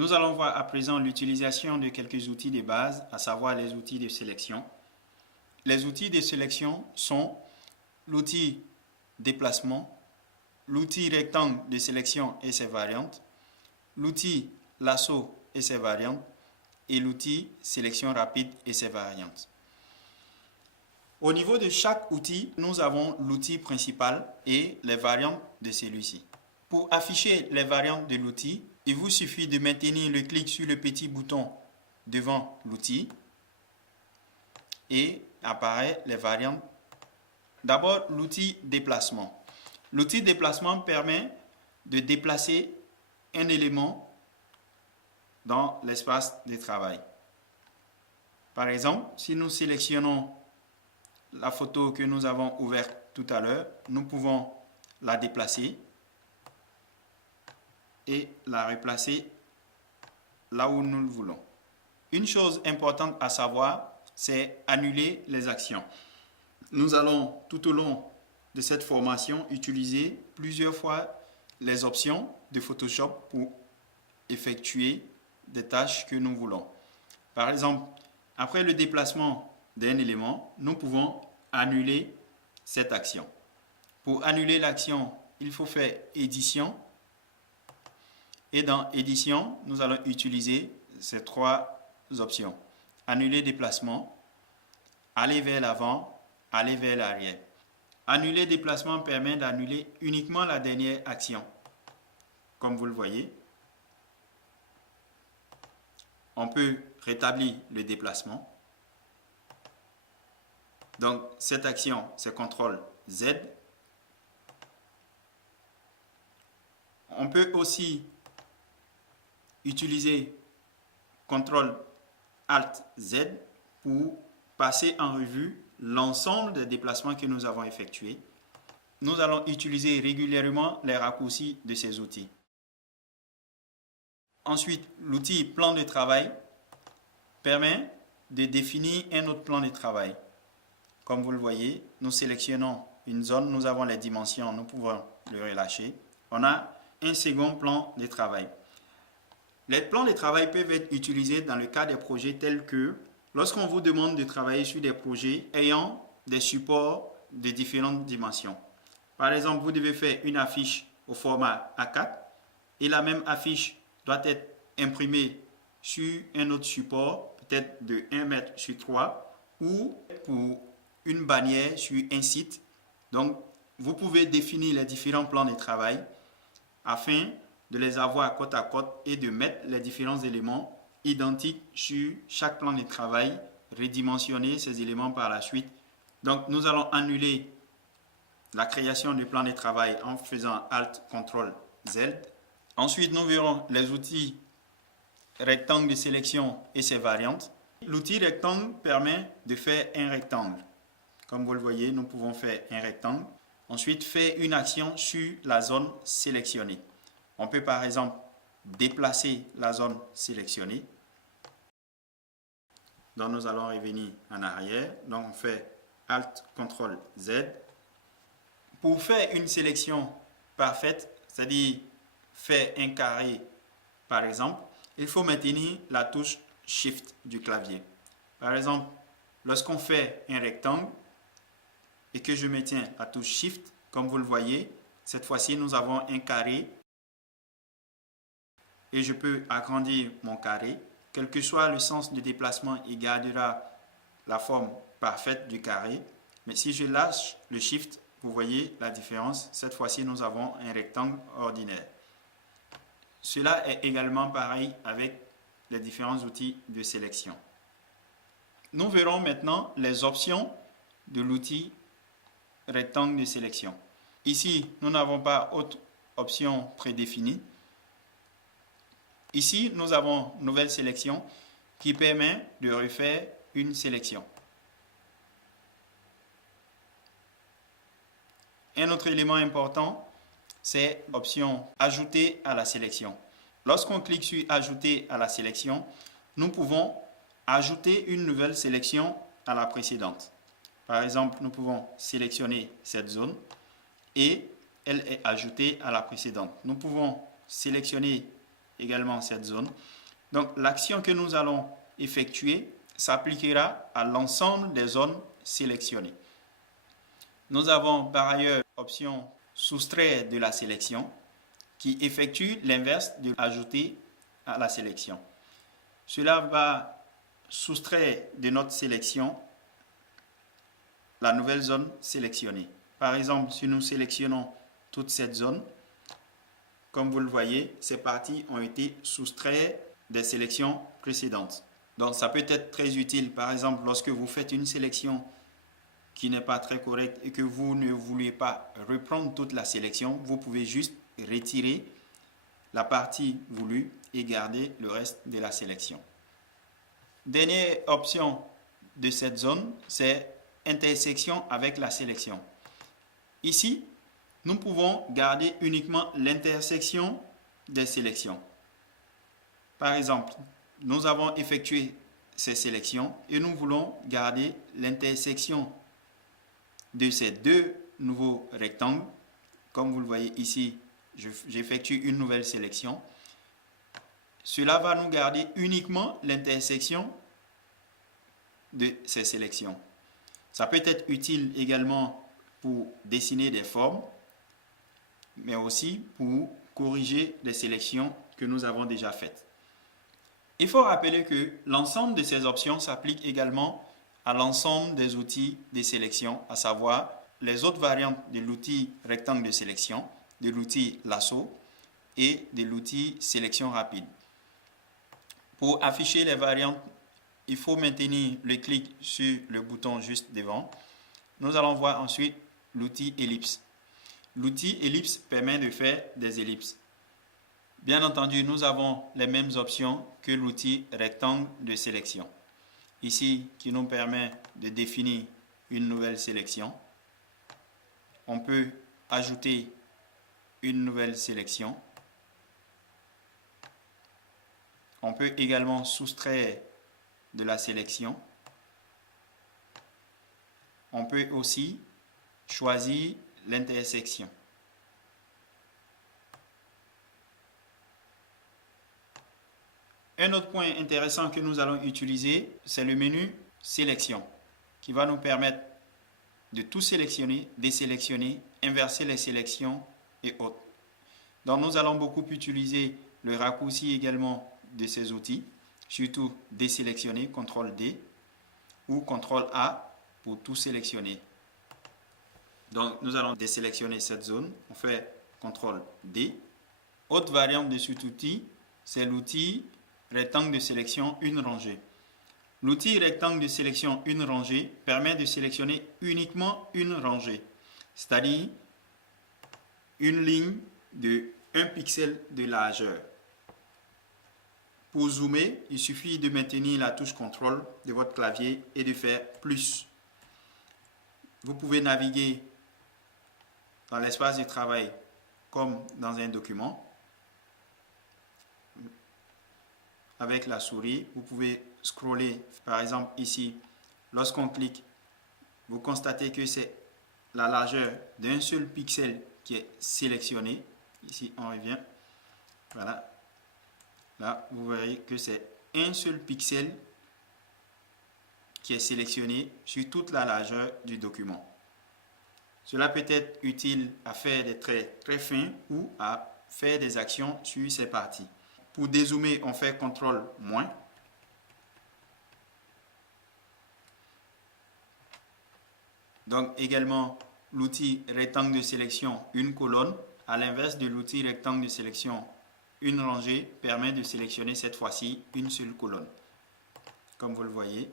Nous allons voir à présent l'utilisation de quelques outils de base, à savoir les outils de sélection. Les outils de sélection sont l'outil déplacement, l'outil rectangle de sélection et ses variantes, l'outil lasso et ses variantes, et l'outil sélection rapide et ses variantes. Au niveau de chaque outil, nous avons l'outil principal et les variantes de celui-ci. Pour afficher les variantes de l'outil, il vous suffit de maintenir le clic sur le petit bouton devant l'outil et apparaît les variantes. D'abord, l'outil déplacement. L'outil déplacement permet de déplacer un élément dans l'espace de travail. Par exemple, si nous sélectionnons la photo que nous avons ouverte tout à l'heure, nous pouvons la déplacer et la replacer là où nous le voulons. Une chose importante à savoir, c'est annuler les actions. Nous allons tout au long de cette formation utiliser plusieurs fois les options de Photoshop pour effectuer des tâches que nous voulons. Par exemple, après le déplacement d'un élément, nous pouvons annuler cette action. Pour annuler l'action, il faut faire édition. Et dans édition, nous allons utiliser ces trois options. Annuler déplacement, aller vers l'avant, aller vers l'arrière. Annuler déplacement permet d'annuler uniquement la dernière action. Comme vous le voyez, on peut rétablir le déplacement. Donc, cette action, c'est CTRL Z. On peut aussi utiliser CTRL ALT Z pour passer en revue l'ensemble des déplacements que nous avons effectués. Nous allons utiliser régulièrement les raccourcis de ces outils. Ensuite, l'outil plan de travail permet de définir un autre plan de travail. Comme vous le voyez, nous sélectionnons une zone, nous avons les dimensions, nous pouvons le relâcher. On a un second plan de travail. Les plans de travail peuvent être utilisés dans le cas des projets tels que lorsqu'on vous demande de travailler sur des projets ayant des supports de différentes dimensions. Par exemple, vous devez faire une affiche au format A4 et la même affiche doit être imprimée sur un autre support, peut-être de 1 mètre sur 3 ou pour une bannière sur un site. Donc, vous pouvez définir les différents plans de travail afin de les avoir côte à côte et de mettre les différents éléments identiques sur chaque plan de travail, redimensionner ces éléments par la suite. Donc, nous allons annuler la création du plan de travail en faisant Alt, CTRL, Z. Ensuite, nous verrons les outils rectangle de sélection et ses variantes. L'outil rectangle permet de faire un rectangle. Comme vous le voyez, nous pouvons faire un rectangle. Ensuite, faire une action sur la zone sélectionnée. On peut par exemple déplacer la zone sélectionnée. Donc nous allons revenir en arrière. Donc on fait Alt, CTRL, Z. Pour faire une sélection parfaite, c'est-à-dire faire un carré par exemple, il faut maintenir la touche Shift du clavier. Par exemple, lorsqu'on fait un rectangle et que je maintiens la touche Shift, comme vous le voyez, cette fois-ci nous avons un carré et je peux agrandir mon carré. Quel que soit le sens de déplacement, il gardera la forme parfaite du carré. Mais si je lâche le Shift, vous voyez la différence. Cette fois-ci, nous avons un rectangle ordinaire. Cela est également pareil avec les différents outils de sélection. Nous verrons maintenant les options de l'outil rectangle de sélection. Ici, nous n'avons pas autre option prédéfinie. Ici, nous avons nouvelle sélection qui permet de refaire une sélection. Un autre élément important, c'est l'option ajouter à la sélection. Lorsqu'on clique sur ajouter à la sélection, nous pouvons ajouter une nouvelle sélection à la précédente. Par exemple, nous pouvons sélectionner cette zone et elle est ajoutée à la précédente. Nous pouvons sélectionner également cette zone. Donc l'action que nous allons effectuer s'appliquera à l'ensemble des zones sélectionnées. Nous avons par ailleurs l'option soustraire de la sélection qui effectue l'inverse de ajouter à la sélection. Cela va soustraire de notre sélection la nouvelle zone sélectionnée. Par exemple, si nous sélectionnons toute cette zone, comme vous le voyez, ces parties ont été soustraites des sélections précédentes. Donc, ça peut être très utile, par exemple, lorsque vous faites une sélection qui n'est pas très correcte et que vous ne voulez pas reprendre toute la sélection, vous pouvez juste retirer la partie voulue et garder le reste de la sélection. Dernière option de cette zone, c'est intersection avec la sélection. Ici, nous pouvons garder uniquement l'intersection des sélections. Par exemple, nous avons effectué ces sélections et nous voulons garder l'intersection de ces deux nouveaux rectangles. Comme vous le voyez ici, j'effectue une nouvelle sélection. Cela va nous garder uniquement l'intersection de ces sélections. Ça peut être utile également pour dessiner des formes, mais aussi pour corriger les sélections que nous avons déjà faites. Il faut rappeler que l'ensemble de ces options s'applique également à l'ensemble des outils de sélection, à savoir les autres variantes de l'outil rectangle de sélection, de l'outil lasso et de l'outil sélection rapide. Pour afficher les variantes, il faut maintenir le clic sur le bouton juste devant. Nous allons voir ensuite l'outil ellipse. L'outil ellipse permet de faire des ellipses. Bien entendu, nous avons les mêmes options que l'outil rectangle de sélection. Ici, qui nous permet de définir une nouvelle sélection. On peut ajouter une nouvelle sélection. On peut également soustraire de la sélection. On peut aussi choisir l'intersection. Un autre point intéressant que nous allons utiliser, c'est le menu sélection qui va nous permettre de tout sélectionner, désélectionner, inverser les sélections et autres. Donc nous allons beaucoup utiliser le raccourci également de ces outils, surtout désélectionner, CTRL D ou CTRL A pour tout sélectionner. Donc nous allons désélectionner cette zone, on fait CTRL D. Autre variante de cet outil, c'est l'outil rectangle de sélection une rangée. L'outil rectangle de sélection une rangée permet de sélectionner uniquement une rangée, c'est-à-dire une ligne de 1 pixel de largeur. Pour zoomer, il suffit de maintenir la touche CTRL de votre clavier et de faire plus. Vous pouvez naviguer dans l'espace de travail comme dans un document. Avec la souris, vous pouvez scroller, par exemple ici, lorsqu'on clique, vous constatez que c'est la largeur d'un seul pixel qui est sélectionné. Ici, on revient. Voilà. Là, vous verrez que c'est un seul pixel qui est sélectionné sur toute la largeur du document. Cela peut être utile à faire des traits très fins ou à faire des actions sur ces parties. Pour dézoomer, on fait CTRL-. Donc également l'outil rectangle de sélection une colonne, à l'inverse de l'outil rectangle de sélection une rangée, permet de sélectionner cette fois-ci une seule colonne. Comme vous le voyez,